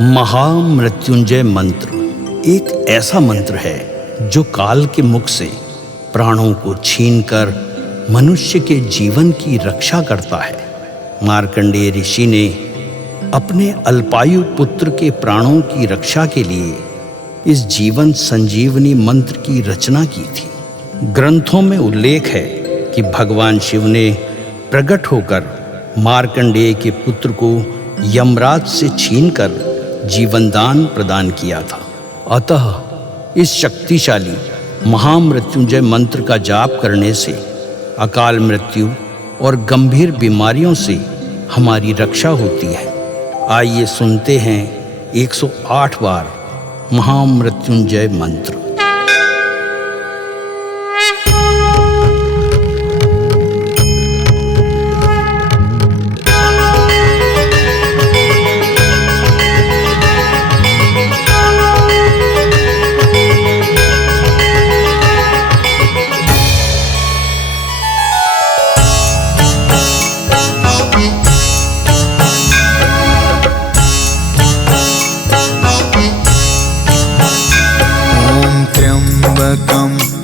महामृत्युंजय मंत्र एक ऐसा मंत्र है जो काल के मुख से प्राणों को छीनकर मनुष्य के जीवन की रक्षा करता है। मार्कंडेय ऋषि ने अपने अल्पायु पुत्र के प्राणों की रक्षा के लिए इस जीवन संजीवनी मंत्र की रचना की थी। ग्रंथों में उल्लेख है कि भगवान शिव ने प्रकट होकर मार्कंडेय के पुत्र को यमराज से छीनकर जीवनदान प्रदान किया था। अतः इस शक्तिशाली महामृत्युंजय मंत्र का जाप करने से अकाल मृत्यु और गंभीर बीमारियों से हमारी रक्षा होती है। आइए सुनते हैं 108 बार महामृत्युंजय मंत्र।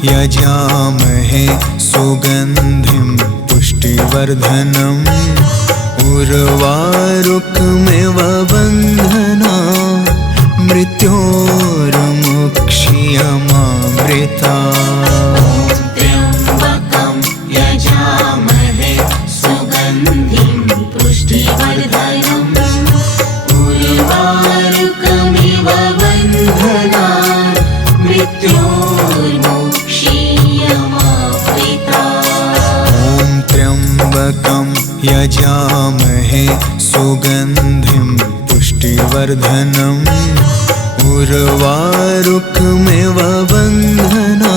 यजामहे सुगंधिं पुष्टिवर्धनम् उर्वारुकमिव बन्धना मृत्योर्मुक्षीयमामृता। त्र्यम्बकं यजामहे सुगन्धिं पुष्टिवर्धनम् उर्वारुकमिव बन्धना त्र्यम्बकं यजामहे सुगन्धिं पुष्टिवर्धनम् उर्वारुकमिव बन्धना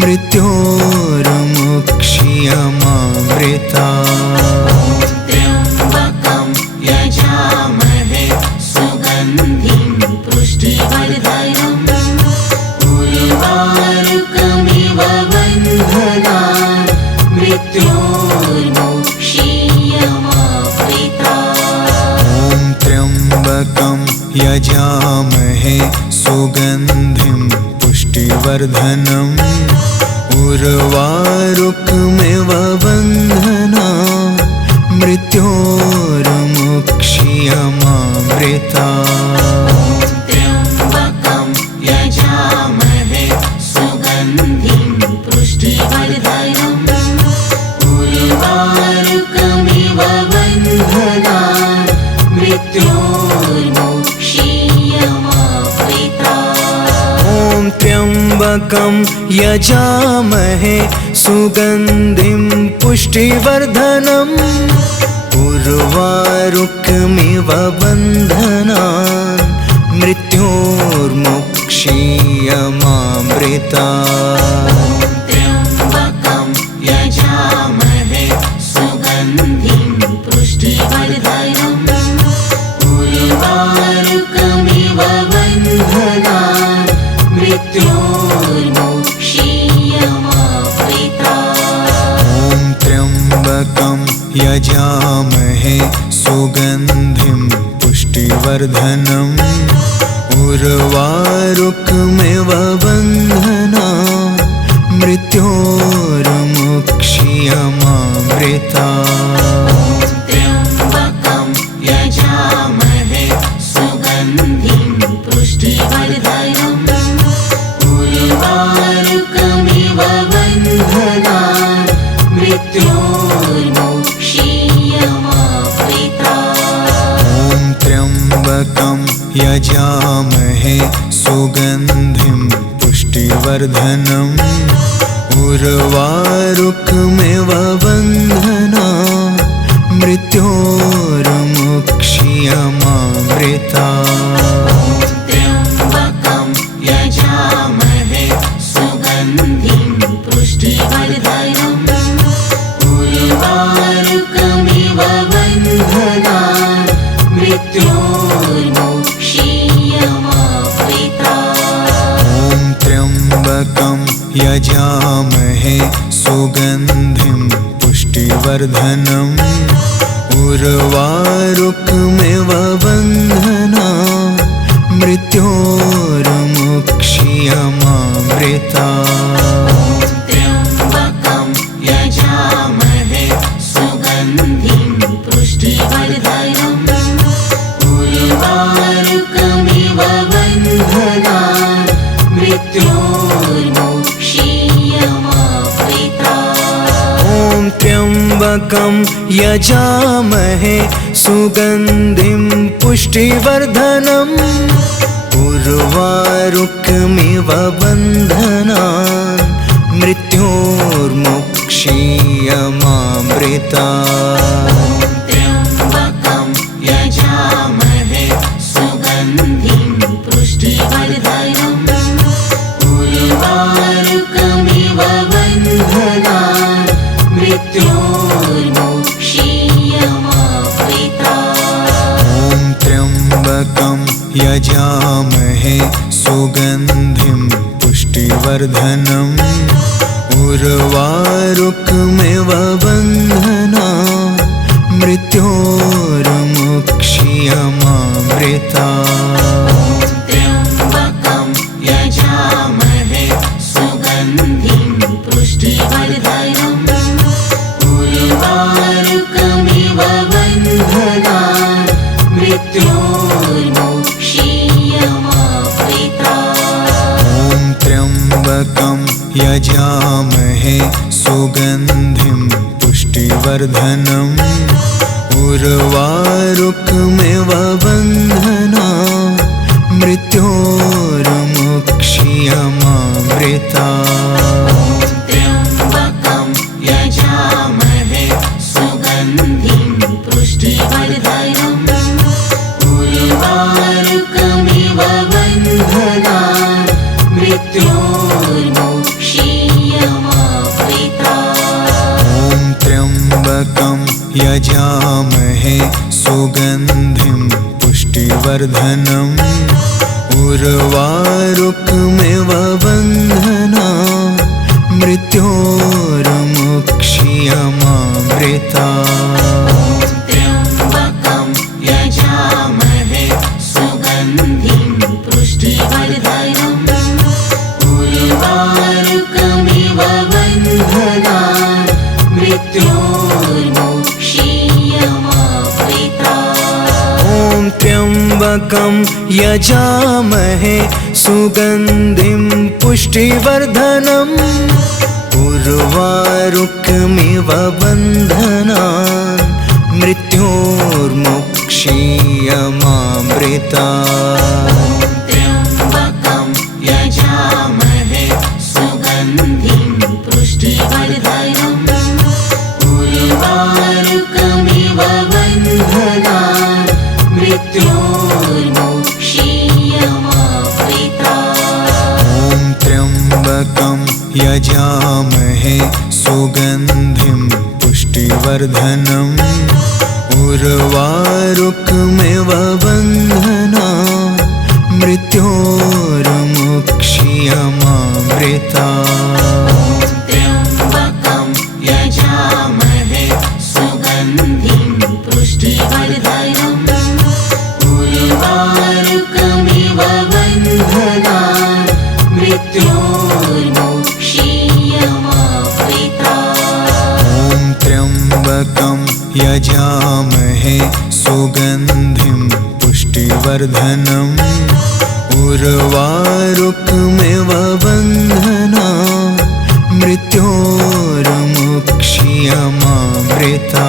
मृत्योर्मुक्षीयमामृता। त्र्यम्बकं यजामहे सुगन्धिं पुष्टिवर्धनम् उर्वारुकमिव बन्धना मृत्योर्मुक्षीयमामृता। त्र्यम्बकं यजामहे सुगन्धिं पुष्टिवर्धनम् उर्वारुकमिव बन्धना मृत्योर्मुक्षीयमामृता। त्र्यम्बकं यजामहे सुगन्धिं पुष्टिवर्धनम् उर्वारुकमिव बन्धना मृत्योर्मुक्षीयमामृता। त्र्यम्बकं यजामहे सुगन्धिं पुष्टिवर्धनम् उर्वारुकमिव बन्धना मृत्योर्मुक्षीयमामृता। त्र्यम्बकं यजामहे सुगन्धिं पुष्टिवर्धनम् उर्वारुकमिव बन्धना मृत्योर्मुक्षीयमामृता। त्र्यम्बकं यजामहे सुगन्धिं पुष्टिवर्धनम् उर्वारुकमिव बन्धना मृत्योर्मुक्षीयमामृता। त्र्यम्बकं यजामहे सुगन्धिं पुष्टिवर्धनम् उर्वारुकमिव बन्धना मृत्योर्मुक्षीयमामृता। त्र्यम्बकं यजामहे सुगन्धिं पुष्टिवर्धनम् उर्वारुकमिव बन्धना मृत्योर्मुक्षीयमामृता। त्र्यम्बकं यजामहे सुगन्धिं पुष्टिवर्धनम् उर्वारुकमिव बन्धना मृत्योर्मुक्षीयमामृता। त्र्यम्बकं यजामहे सुगन्धिं पुष्टिवर्धनम् उर्वारुकमिव बन्धना मृत्योर्मुक्षीयमामृता त्र्यम्बकं यजामहे सुगन्धिं पुष्टिवर्धनम् उर्वारुकमिव बन्धनान् मृत्योर्मुक्षीयमामृता ॐ त्र्यम्बकं यजामहे सुगन्धिं पुष्टिवर्धनम् उर्वारुकमिव बन्धनान् मृत्योर्मुक्षीयमामृता त्र्यम्बकं यजामहे सुगन्धिं पुष्टिवर्धनम् उर्वारुकमिव बन्धनान् मृत्योर्मुक्षीयमामृता ॐ त्र्यम्बकं यजामहे सुगन्धिं पुष्टिवर्धनम् उर्वारुकमिव बन्धनान् मृत्योर्मुक्षीयमामृता त्र्यम्बकं यजामहे सुगन्धिं पुष्टिवर्धनम् उर्वारुकमिव बन्धनान् मृत्योर्मुक्षीयमामृता ॐ त्र्यम्बकं यजामहे सुगन्धिं पुष्टिवर्धनम् उर्वारुकमिव बन्धनान् मृत्योर्मुक्षीयमामृता त्र्यम्बकं यजामहे सुगन्धिं पुष्टिवर्धनम् उर्वारुकमिव बन्धनान् मृत्योर्मुक्षीयमामृता ॐ त्र्यम्बकं यजामहे सुगन्धिं पुष्टिवर्धनम् उर्वारुकमिव बन्धनान् मृत्योर्मुक्षीयमामृता त्र्यम्बकं यजामहे सुगन्धिं पुष्टिवर्धनम् उर्वारुकमिव बन्धनान् मृत्योर्मुक्षीयमामृता ॐ त्र्यम्बकं यजामहे सुगन्धिं पुष्टिवर्धनम् उर्वारुकमिव बन्धनान् मृत्योर्मुक्षीयमामृता त्र्यम्बकं यजामहे सुगन्धिं पुष्टिवर्धनम् उर्वारुकमिव बन्धनान् मृत्योर्मुक्षीयमामृता ॐ त्र्यम्बकं यजामहे सुगन्धिं पुष्टिवर्धनम् उर्वारुकमिव बन्धनान् मृत्योर्मुक्षीयमामृता त्र्यम्बकं यजामहे सुगन्धिं पुष्टिवर्धनम् उर्वारुकमिव बन्धनान् मृत्योर्मुक्षीयमामृता ॐ त्र्यम्बकं यजामहे सुगन्धिं पुष्टिवर्धनम् उर्वारुकमिव बन्धनान् मृत्योर्मुक्षीयमामृता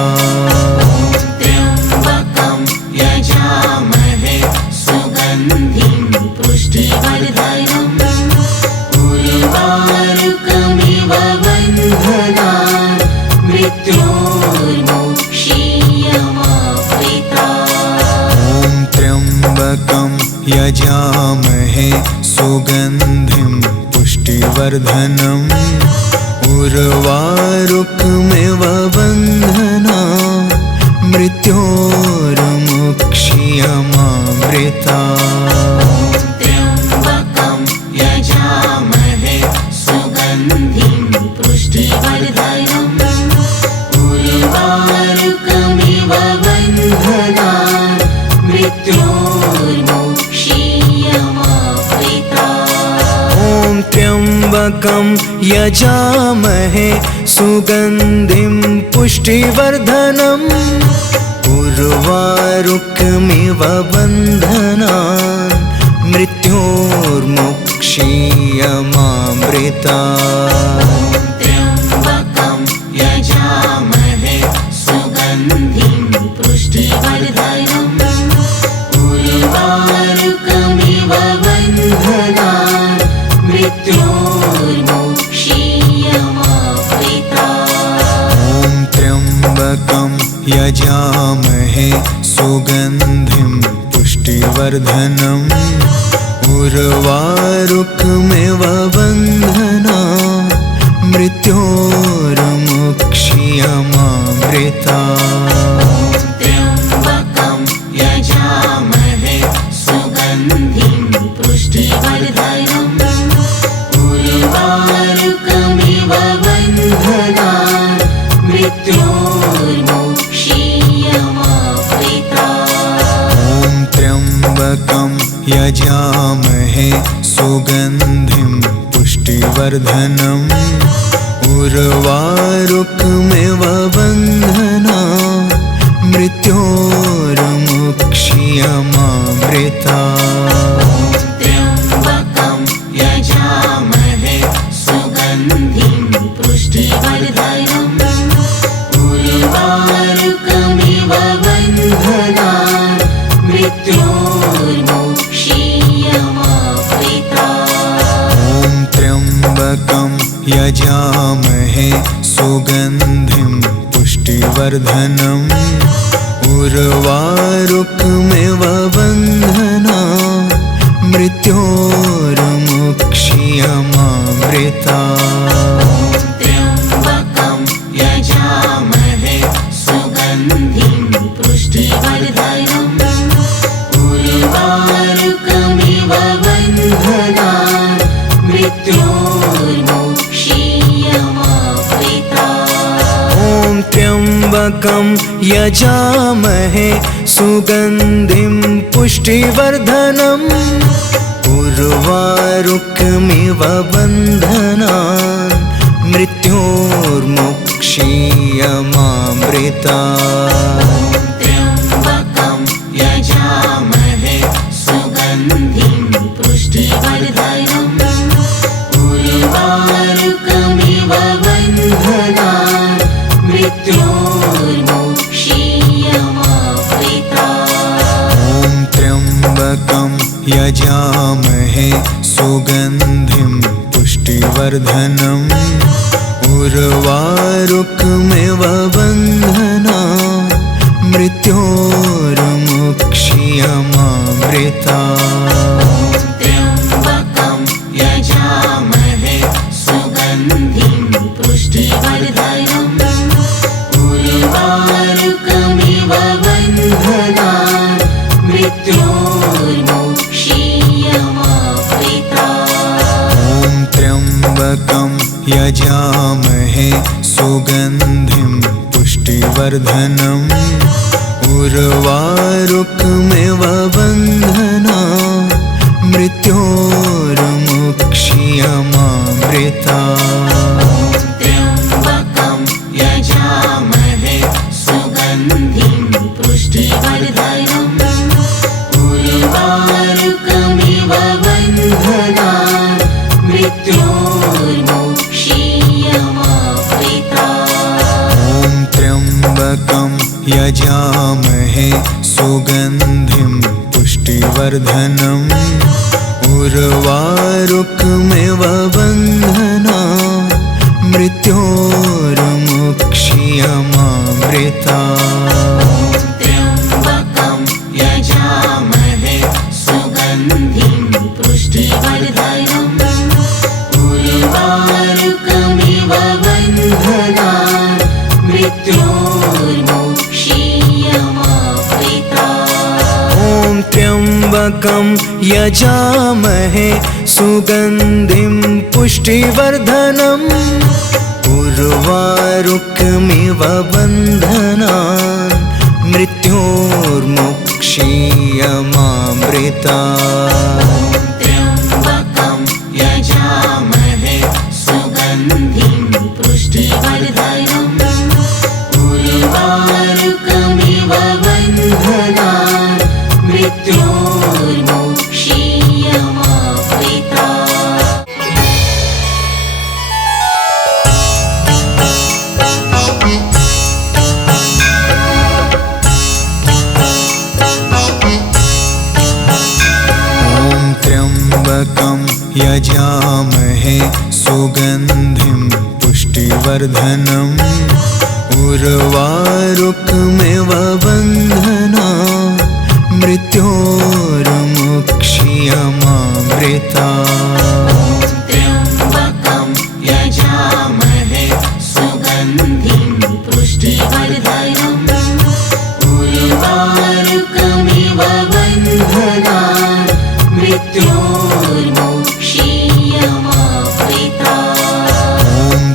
त्र्यम्बकं यजामहे सुगन्धिं पुष्टिवर्धनम् उर्वारुकमिव बन्धनान् मृत्योर्मुक्षीयमामृता ॐ त्र्यम्बकं यजामहे सुगन्धिं पुष्टिवर्धनम् उर्वारुकमिव बन्धनान् मृत्योर्मुक्षीयमामृता त्र्यम्बकं यजामहे सुगन्धिं पुष्टिवर्धनम् उर्वारुकमिव त्र्यम्बकं यजामहे सुगन्धिं पुष्टिवर्धनम् उर्वारुकमिव बन्धनान् मृत्योर्मुक्षीयमामृतात्। त्र्यम्बकं यजामहे सुगन्धिं पुष्टिवर्धनम् उर्वारुकमिव बन्धनान् मृत्योर्मुक्षीयमामृतात्। ॐ त्र्यम्बकं यजामहे सुगन्धिं पुष्टिवर्धनम् उर्वारुकमिव बन्धनान् मृत्योर्मुक्षीयमामृतात्। त्र्यम्बकं यजामहे सुगन्धिं पुष्टिवर्धनम् उर्वारुकमिव बन्धनान् मृत्योर्मुक्षीयमामृतात्। ॐ त्र्यम्बकं यजामहे सुगन्धिं पुष्टिवर्धनम् उर्वारुकमिव बन्धनान् मृत्योर्मुक्षीयमामृतात्। त्र्यम्बकं यजामहे सुगन्धिं पुष्टिवर्धनम् उर्वारुकमिव बन्धनान् मृत्योर्मुक्षीयमामृतात्। ॐ त्र्यम्बकं यजामहे सुगन्धिं पुष्टिवर्धनम् उर्वारुकमिव बन्धनान् मृत्योर्मुक्षीयमामृतात्। त्र्यम्बकं यजामहे सुगन्धिं पुष्टिवर्धनम् उर्वारुकमिव बन्धनान् मृत्योर्मुक्षीयमामृतात्। ॐ त्र्यम्बकं यजामहे सुगन्धिं पुष्टिवर्धनम् उर्वारुकमिव बन्धनान् मृत्योर्मुक्षीयमामृतात्। त्र्यम्बकं यजामहे सुगन्धिं पुष्टिवर्धनम् उर्वारुकमिव बन्धनान् मृत्योर्मुक्षीयमामृतात्। ॐ त्र्यम्बकं यजामहे सुगन्धिं पुष्टिवर्धनम् उर्वारुकमिव बन्धनान् मृत्योर्मुक्षीयमामृतात्। त्र्यम्बकं यजामहे सुगन्धिं पुष्टिवर्धनम् उर्वारुकमिव बन्धनान् मृत्योर्मुक्षीयमामृतात्। ॐ त्र्यम्बकं यजामहे सुगन्धिं पुष्टिवर्धनम् उर्वारुकमिव बन्धनान् मृत्योर्मुक्षीयमामृतात्। त्र्यम्बकं यजामहे सुगन्धिं पुष्टिवर्धनम् उर्वारुकमिव बन्धनान् मृत्योर्मुक्षीयमामृतात्। ॐ त्र्यम्बकं यजामहे सुगन्धिं पुष्टिवर्धनम् उर्वारुकमिव बन्धनान् मृत्योर्मुक्षीयमामृतात्। त्र्यम्बकं यजामहे सुगन्धिं पुष्टिवर्धनम् उर्वारुकमिव बन्धनान् मृत्योर्मुक्षीयमामृतात्। ॐ त्र्यम्बकं यजामहे सुगन्धिं पुष्टिवर्धनम् उर्वारुकमिव बन्धनान् मृत्योर्मुक्षीयमामृतात्। त्र्यम्बकं यजामहे यजामहे सुगन्धिं पुष्टिवर्धनम् उर्वारुकमिव बन्धनान् मृत्योर्मुक्षीयमामृता त्र्यम्बकं यजामहे सुगन्धिं पुष्टिवर्धनम् उर्वारुकमिव बन्धनान् मृत्योर्मुक्षीयमामृता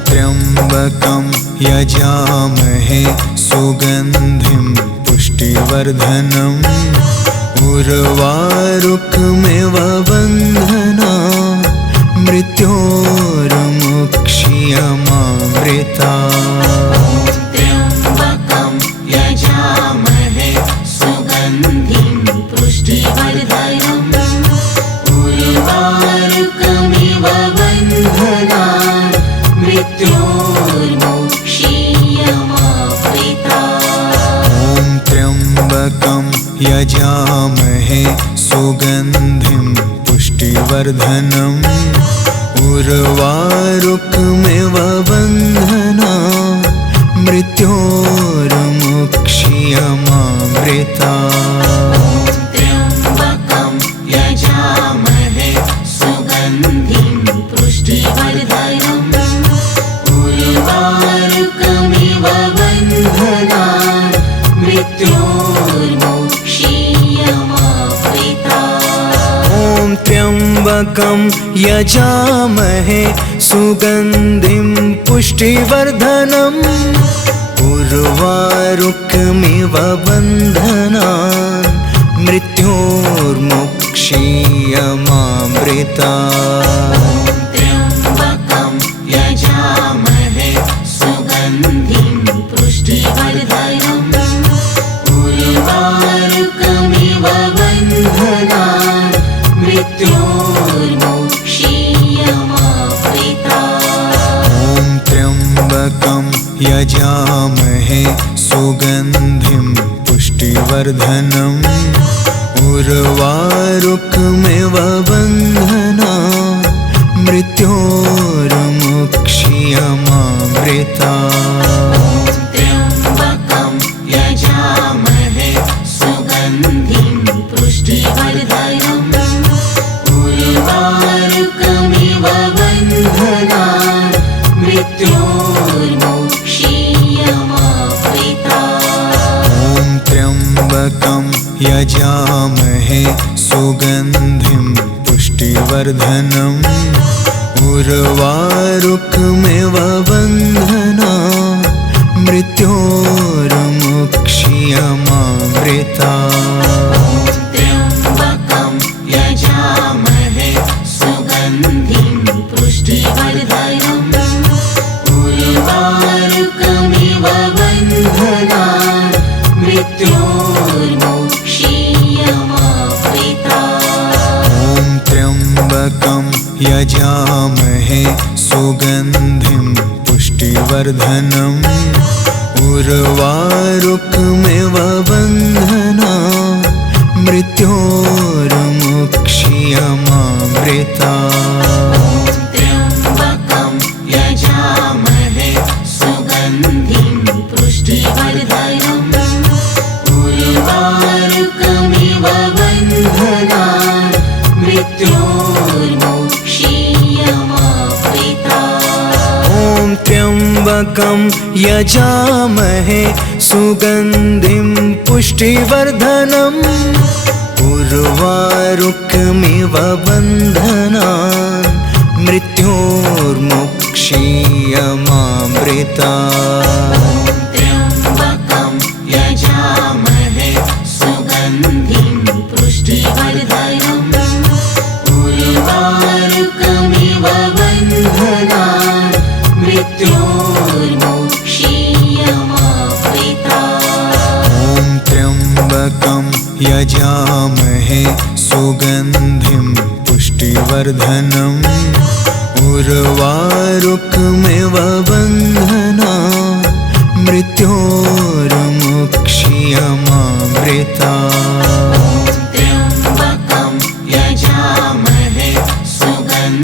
त्र्यम्बकं यजामहे सुगन्धिं पुष्टिवर्धनम् उर्वारुकमिव बन्धनान् मृत्योर्मुक्षीयमामृता त्र्यम्बकं यजामहे सुगन्धिं पुष्टिवर्धनम् उर्वारुकमिव बन्धनान् मृत्योर्मुक्षीयमामृता त्र्यम्बकं यजामहे सुगन्धिं पुष्टिवर्धनम् उर्वारुकमिव बन्धनान् मृत्योर्मुक्षीयमामृता त्र्यम्बकं यजामहे सुगन्धिं पुष्टिवर्धनम् उर्वारुकमिव बन्धनान् मृत्योर्मुक्षीयमामृता त्र्यम्बकं यजामहे सुगन्धिं पुष्टिवर्धनम् उर्वारुकमिव बन्धनान् मृत्योर्मुक्षीयमामृता त्र्यम्बकं यजामहे सुगन्धिं पुष्टिवर्धनम् उर्वारुकमिव बन्धनान् मृत्योर्मुक्षीयमामृता त्र्यम्बकं यजामहे सुगन्धिं पुष्टिवर्धनम् उर्वारुकमिव बन्धनान् मृत्योर्मुक्षीयमामृता त्र्यम्बकं यजामहे सुगन्धिं पुष्टिवर्धनम् उर्वारुकमिव बन्धनान् मृत्योर्मुक्षीयमामृता त्र्यम्बकं यजामहे सुगन्धिं पुष्टिवर्धनम् उर्वारुकमिव बन्धनान् मृत्योर्मुक्षीयमामृता त्र्यम्बकं यजामहे सुगन्धिं पुष्टिवर्धनम् उर्वारुकमिव बन्धनान् मृत्योर्मुक्षीयमामृता त्र्यम्बकं यजामहे सुगन्धिं पुष्टिवर्धनम् उर्वारुकमिव बन्धनान् मृत्योर्मुक्षीयमामृता त्र्यम्बकं यजामहे सुगन्धिं पुष्टिवर्धनम् उर्वारुकमिव बन्धनान् मृत्योर्मुक्षीयमामृता त्र्यम्बकं यजामहे सुगन्धिं पुष्टिवर्धनम् उर्वारुकमिव बन्धनान् मृत्योर्मुक्षीयमामृता त्र्यम्बकं यजामहे सुगन्धिं पुष्टिवर्धनम् उर्वारुकमिव बन्धनान् मृत्योर्मुक्षीयमामृता त्र्यम्बकं यजामहे सुगन्धिं पुष्टिवर्धनम् उर्वारुकमिव बन्धनान् मृत्योर्मुक्षीयमामृता त्र्यम्बकं यजामहे सुगन्धिं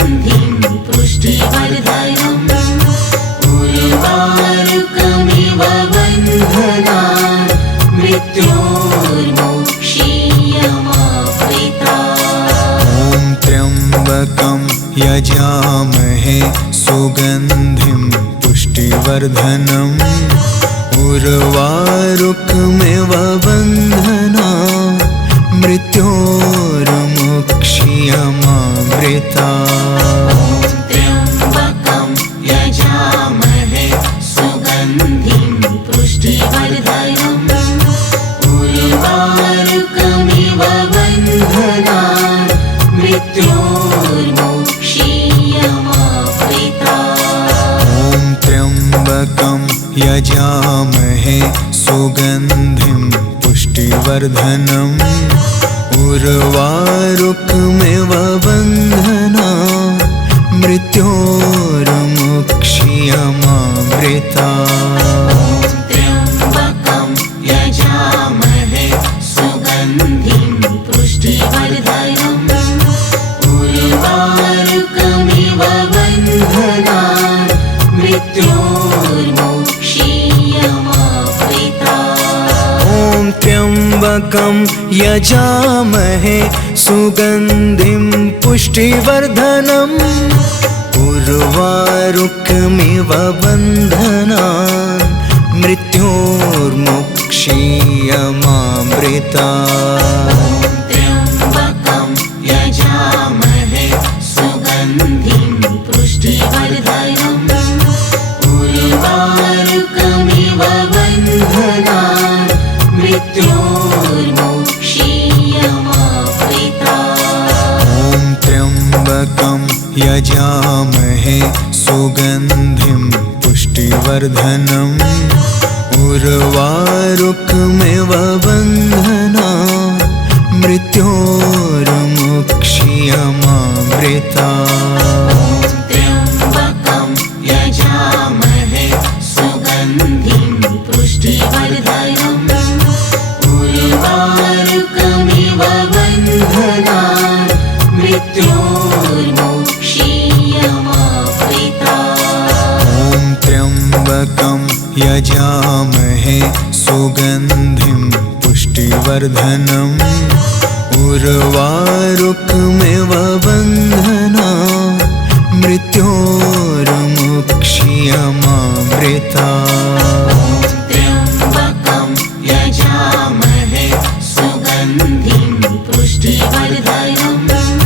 ॐ त्र्यम्बकं यजामहे सुगन्धिं पुष्टिवर्धनम् उर्वारुकमिव बन्धनान् मृत्योर्मुक्ष्यमामृतात्। त्र्यम्बकं यजामहे सुगन्धिं पुष्टिवर्धनम् उर्वारुकमिव बन्धनान् मृत्योर्मुक्ष्यमामृतात्। ॐ त्र्यम्बकं यजामहे सुगन्धिं पुष्टिवर्धनम् उर्वारुकमिव बन्धनान् मृत्योर्मुक्ष्यमामृतात्। त्र्यम्बकं यजामहे सुगन्धिं पुष्टिवर्धनम् उर्वारुकमिव बन्धनान् मृत्योर्मुक्ष्यमामृतात्। ॐ त्र्यम्बकं यजामहे सुगन्धिं पुष्टिवर्धनम् उर्वारुकमिव बन्धनान् मृत्योर्मुक्ष्यमामृतात्। त्र्यम्बकं यजामहे सुगन्धिं पुष्टिवर्धनम् उर्वारुकमिव बन्धनान् मृत्योर्मुक्ष्यमामृतात्। ॐ त्र्यम्बकं यजामहे सुगन्धिं पुष्टिवर्धनम् उर्वारुकमिव बन्धनान् मृत्योर्मुक्ष्यमामृतात्। त्र्यम्बकं यजामहे सुगन्धिं पुष्टिवर्धनम् उर्वारुकमिव बन्धनान् मृत्योर्मुक्ष्यमामृतात्। ॐ त्र्यम्बकं यजामहे सुगन्धिं पुष्टिवर्धनम् उर्वारुकमिव बन्धनान् मृत्योर्मुक्ष्यमामृतात्। त्र्यम्बकं यजामहे सुगन्धिं पुष्टिवर्धनम्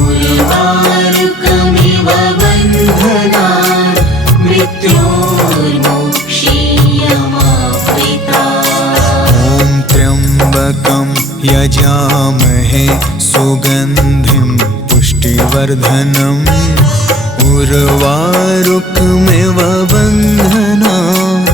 उर्वारुकमिव बन्धनान् मृत्योर्मुक्ष्यमामृतात्। ॐ त्र्यम्बकं यजामहे सुगन्धिं पुष्टिवर्धनम् उर्वारुकमिव बन्धनान्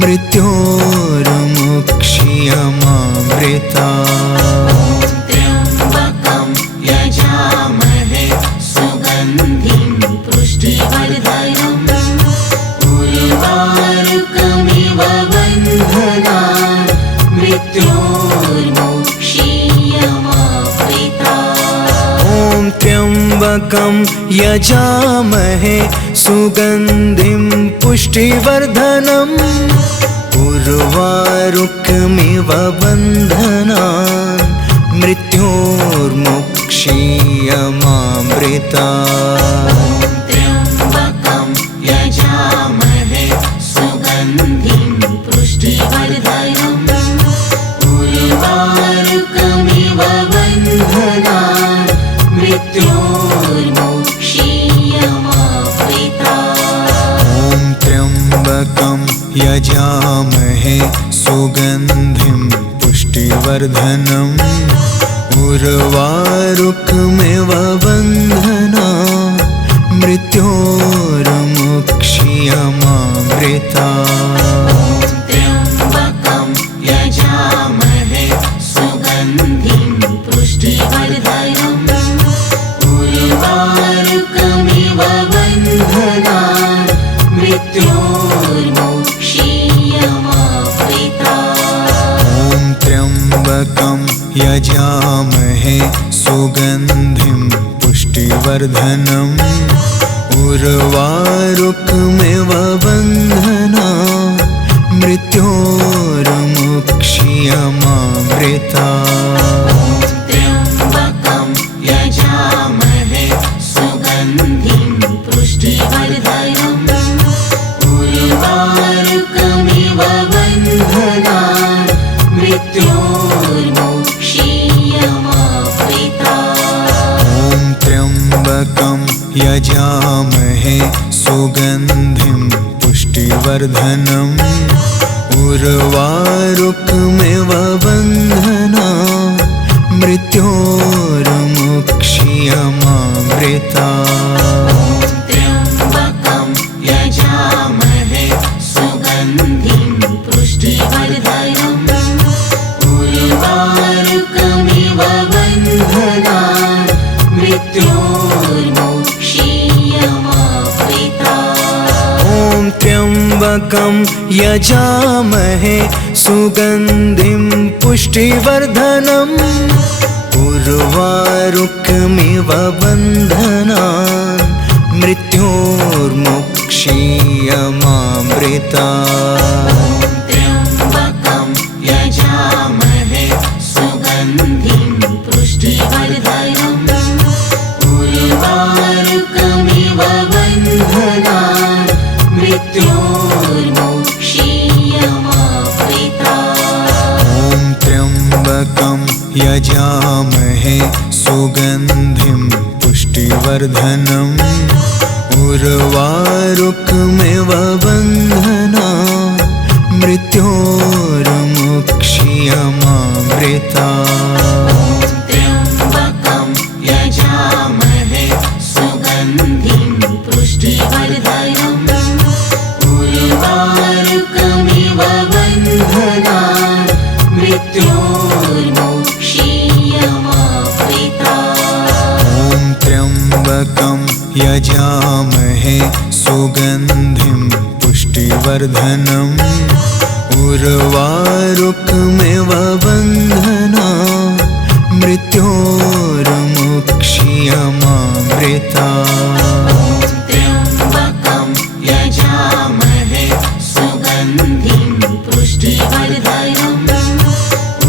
मृत्योर्मुक्ष्यमामृतात्। त्र्यम्बकं यजामहे सुगन्धिं पुष्टिवर्धनम् उर्वारुकमिव बन्धनान् मृत्योर्मुक्ष्यमामृतात्। ॐ त्र्यम्बकं यजामहे सुगन्धिं पुष्टिवर्धनम् उर्वारुकमिव बन्धनान् मृत्योर्मुक्ष्यमामृतात्। त्र्यम्बकं यजामहे सुगन्धिं पुष्टिवर्धनम् उर्वारुकमिव बन्धनान् मृत्योर्मुक्ष्यमामृतात्। ॐ त्र्यम्बकं यजामहे सुगन्धिं पुष्टिवर्धनम् उर्वारुकमिव बन्धनान् मृत्योर्मुक्ष्यमामृतात्। त्र्यम्बकं यजामहे सुगन्धिं पुष्टिवर्धनम् उर्वारुकमिव बन्धनान् मृत्योर्मुक्ष्यमामृतात्। ॐ त्र्यम्बकं यजामहे सुगन्धिं पुष्टिवर्धनम् उर्वारुकमिव बन्धनान् मृत्योर्मुक्ष्यमामृतात्। त्र्यम्बकं यजामहे सुगन्धिं पुष्टिवर्धनम् उर्वारुकमिव बन्धनान् मृत्योर्मोक्षीयमावृतात्। ॐ त्र्यम्बकं यजामहे सुगन्धिं पुष्टिवर्धनम् उर्वारुकमिव बन्धनान् मृत्योर्मोक्षीयमावृतात्। त्र्यम्बकं यजामहे सुगन्धिं पुष्टिवर्धनम् उर्वारुकमिव बन्धनान् मृत्योर्मोक्षीयमावृतात्। ॐ त्र्यम्बकं यजामहे सुगन्धिं पुष्टिवर्धनम् उर्वारुकमिव बन्धनान् मृत्योर्मोक्षीयमावृतात्। त्र्यम्बकं यजामहे सुगन्धिं पुष्टिवर्धनम् उर्वारुकमिव बन्धनान् मृत्योर्मोक्षीयमावृतात्। ॐ त्र्यम्बकं यजामहे सुगन्धिं पुष्टिवर्धनम् उर्वारुकमिव बन्धनान् मृत्योर्मोक्षीयमावृतात्। त्र्यम्बकं यजामहे सुगन्धिं पुष्टिवर्धनम् उर्वारुकमिव बन्धनान् मृत्योर्मोक्षीयमावृतात्। ॐ त्र्यम्बकं यजामहे सुगन्धिं पुष्टिवर्धनम् उर्वारुकमिव बन्धनान् मृत्योर्मोक्षीयमावृतात्। त्र्यम्बकं यजामहे सुगन्धिं पुष्टिवर्धनम्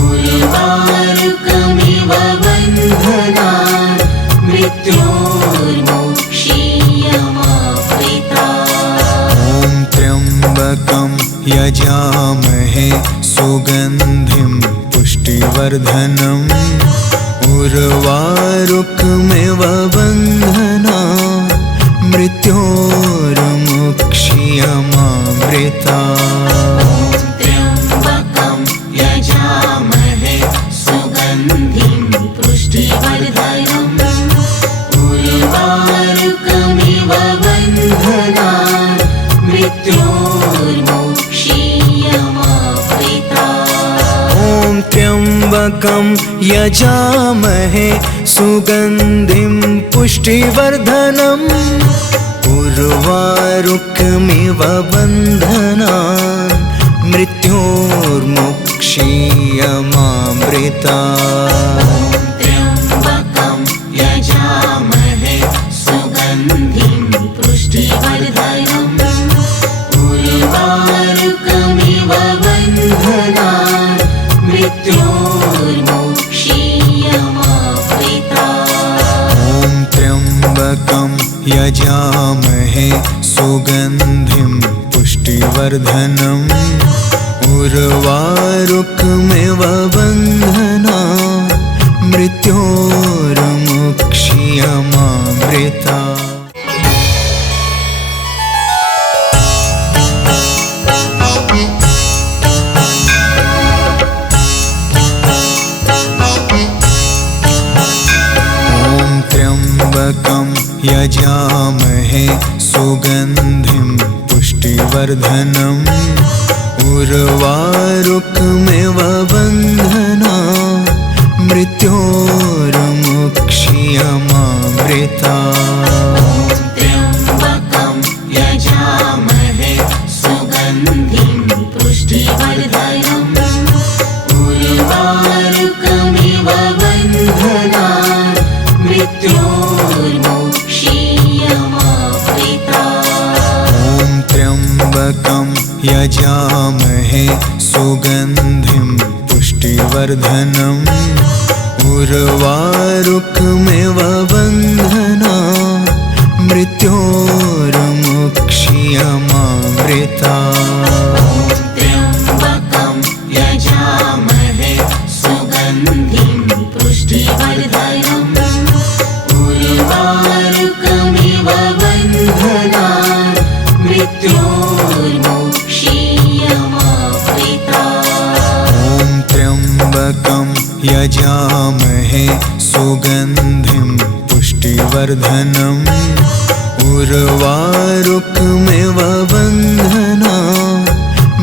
उर्वारुकमिव बन्धनान् मृत्योर्मोक्षीयमावृतात्। ॐ त्र्यम्बकं यजामहे सुगन्धिं पुष्टिवर्धनम् उर्वारुकमिव बन्धनान् मृत्योर्मोक्षीयमावृतात्। त्र्यम्बकं यजामहे सुगन्धिं पुष्टिवर्धनम् उर्वारुकमिव बन्धनान् मृत्योर्मोक्षीयमावृतात्। ॐ त्र्यम्बकं यजामहे सुगन्धिं पुष्टिवर्धनम् उर्वारुकमिव बन्धनान् मृत्योर्मोक्षीयमावृतात्। त्र्यम्बकं यजामहे सुगन्धिं पुष्टिवर्धनम् उर्वारुकमिव बन्धनान् मृत्योर्मोक्षीयमावृतात्। ॐ त्र्यम्बकं यजामहे सुगन्धिं पुष्टिवर्धनम् उर्वारुकमिव बन्धनान् मृत्योर्मोक्षीयमावृतात्। त्र्यम्बकं यजामहे सुगन्धिं पुष्टिवर्धनम् उर्वारुकमिव बन्धनान् मृत्योर्मोक्षीयमावृतात्। त्र्यम्बकं यजामहे सुगन्धिं पुष्टिवर्धनम् उर्वारुकमिव बन्धनान् मृत्योर्मोक्षीयमावृतात्। ॐ त्र्यम्बकं यजामहे सुगन्धिं पुष्टिवर्धनम् उर्वारुकमिव बन्धना मृत्योर्मुक्षीयमामृता त्र्यम्बकं यजामहे सुगन्धिं पुष्टिवर्धनम् उर्वारुकमिव बन्धनान् मृत्योर्मुक्षीयमामृता ॐ त्र्यम्बकं यजामहे सुगन्धिं पुष्टिवर्धनम् उर्वारुकमिव बन्धना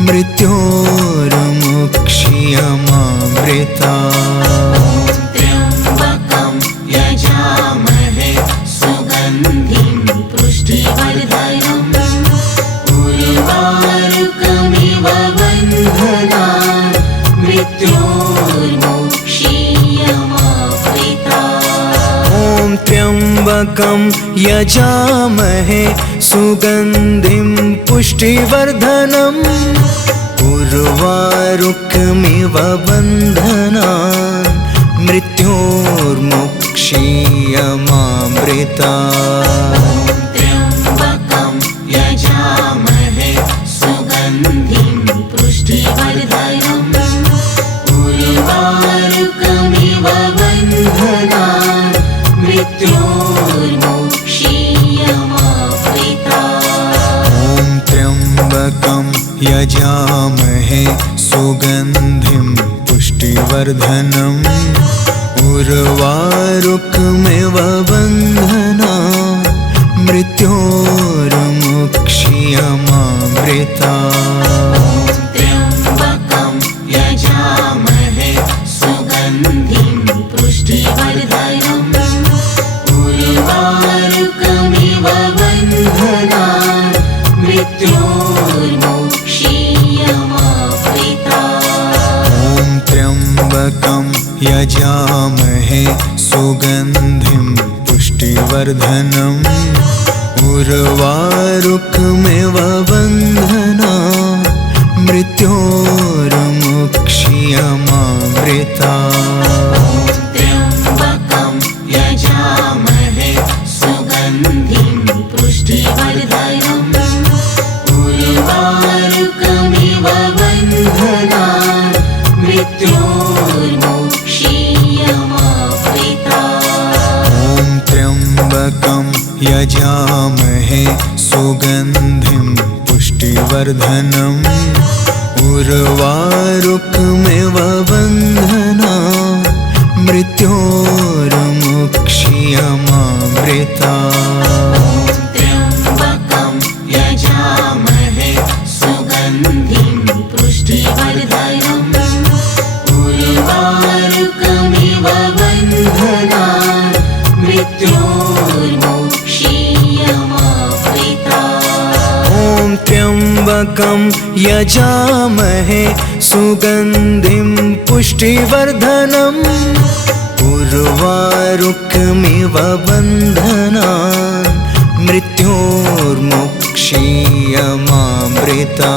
मृत्योर्मुक्षीयमामृता त्र्यम्बकं यजामहे सुगन्धिं पुष्टिवर्धनम् उर्वारुकमिव बन्धनान् मृत्योर्मुक्षीयमामृता ॐ त्र्यम्बकं यजामहे सुगन्धिं पुष्टिवर्धनम् उर्वारुकमिव बन्धनान् मृत्योर्मुक्षीयमामृता त्र्यम्बकं यजामहे सुगन्धिं पुष्टिवर्धनम् उर्वारुकमिव बन्धनान् मृत्योर्मुक्षीयमामृता ॐ त्र्यम्बकं यजामहे सुगन्धिं पुष्टिवर्धनम् उर्वारुकमिव बन्धना मृत्योर्मुक्षीयमामृता त्र्यम्बकं यजामहे सुगन्धिं पुष्टिवर्धनम् उर्वारुकमिव बन्धनान् मृत्योर्मुक्षीयमामृता ॐ त्र्यम्बकं यजामहे सुगन्धिं पुष्टिवर्धनम् उर्वारुकमिव बन्धना मृत्योर्मुक्षीयमामृता त्र्यम्बकं यजामहे सुगन्धिं पुष्टिवर्धनम् उर्वारुकमिव बन्धनान् मृत्योर्मुक्षीयमामृता ॐ त्र्यम्बकं यजामहे सुगन्धिं पुष्टिवर्धनम् उर्वारुकमिव बन्धना मृत्योर्मुक्षीयमामृता त्र्यम्बकं यजामहे सुगन्धिं पुष्टिवर्धनम् उर्वारुकमिव बन्धनान् मृत्योर्मुक्षीयमामृता ॐ त्र्यम्बकं यजामहे सुगन्धिं पुष्टिवर्धनम् उर्वारुकमिव बन्धनान् मृत्योर्मुक्षीयमामृता